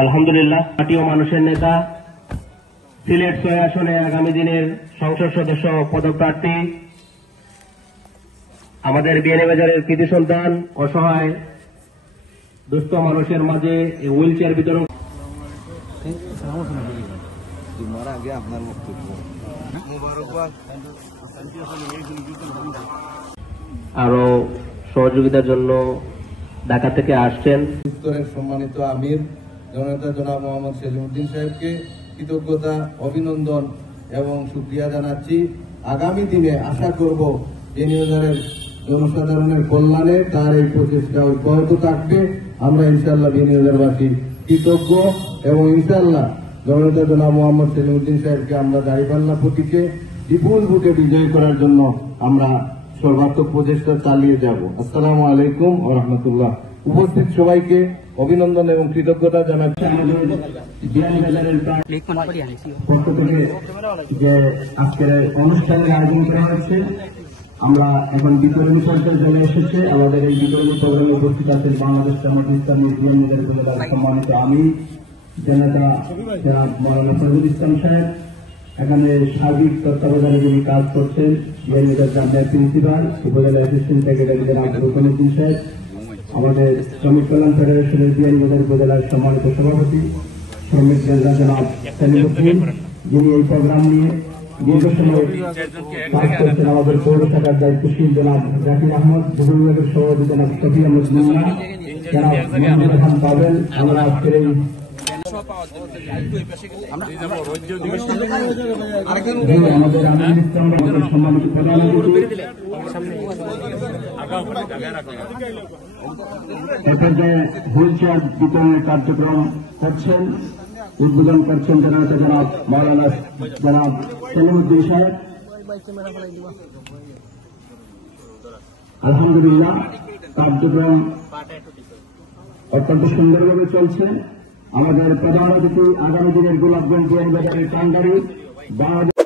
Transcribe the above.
আলহামদুলিল্লাহ, পার্টি ও মানুষের নেতা, সিলেট ৬ আসনে আগামী দিনের সংসদ সদস্য পদপ্রার্থী, আমাদের বিয়ানীবাজারের কৃতি সন্তান, অসহায় দুস্থ মানুষের মাঝে হুইল চেয়ার বিতরণ। আরো সহযোগিতার জন্য ঢাকা থেকে আসছেন সম্মানিত আমির জননেতা জনাব মোহাম্মদ সেলিমউদ্দিন সাহেবকে কৃতজ্ঞতা, অভিনন্দন এবং শুকরিয়া জানাচ্ছি। আগামী দিনে আশা করব বিয়ানীবাজারের জনসাধারণের কল্যাণে তার এই প্রচেষ্টা অব্যাহত থাকবে। আমরা ইনশাআল্লাহ বিয়ানীবাজারবাসী কৃতজ্ঞ এবং ইনশাআল্লাহ জননেতা জনাব মোহাম্মদ সেলিমউদ্দিন সাহেবকে আমরা দাঁড়িপাল্লা প্রতীকে বিপুল ভোটে বিজয়ী করার জন্য আমরা সর্বাত্মক প্রচেষ্টা চালিয়ে যাব। আসসালামু আলাইকুম ওয়া রাহমাতুল্লাহ। উপস্থিত সবাইকে অভিনন্দন এবং কৃতজ্ঞতা জানাচ্ছি। আমাদের বিয়ানীবাজারের পক্ষ থেকে যে আজকের অনুষ্ঠানের আয়োজন করা হয়েছে, আমরা এখন বিতরণী পর্যায়ে চলে এসেছে। আমাদের এই বিতরণী প্রোগ্রামে উপস্থিত আছেন বাংলাদেশ জামাত ইসলামী বিয়ানীবাজার জেলার সম্মানিত আমির জনতা জনাব মৌলানা ফজলুল ইসলাম সাহেব, এখানে সার্বিক তত্ত্বাবধানে যিনি কাজ করছেন বিয়ানীবাজার জামিয়ার প্রিন্সিপাল, উপজেলা অ্যাসিস্ট্যান্ট সেক্রেটারি জনাব রুকনুদ্দিন সাহেব, আমাদের শ্রমিক কল্যাণ ফেডারেশনের বিয়ানীবাজার উপজেলার সম্মানিত সভাপতি শ্রমিক নেতা জনাব সেলিমউদ্দিন, যিনি এই প্রোগ্রাম নিয়ে দীর্ঘ সময় কাজ করছেন, আমাদের পৌর শাখার দায়িত্বশীল জনাব জাকির আহমদ, যুব বিভাগের সভাপতি জনাব শফি আহমদ মুন্না, জনাব মোহাম্মদ খান পাবেল। আমরা আজকের এই আমাদের আমির ইসলাম সম্মানিত প্রধান অতিথি হুইল চেয়ার বিতরণের কার্যক্রম করছেন, উদ্বোধন করছেন জনাব মৌলানা জনাব সেলিমউদ্দিন সাহেব। আলহামদুলিল্লাহ, কার্যক্রম অত্যন্ত সুন্দরভাবে চলছে। আমাদের প্রধান অতিথি আগামী দিনের গোলাপগঞ্জ বিয়ানীবাজারের কান্ডারি বাংলাদেশ